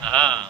હા.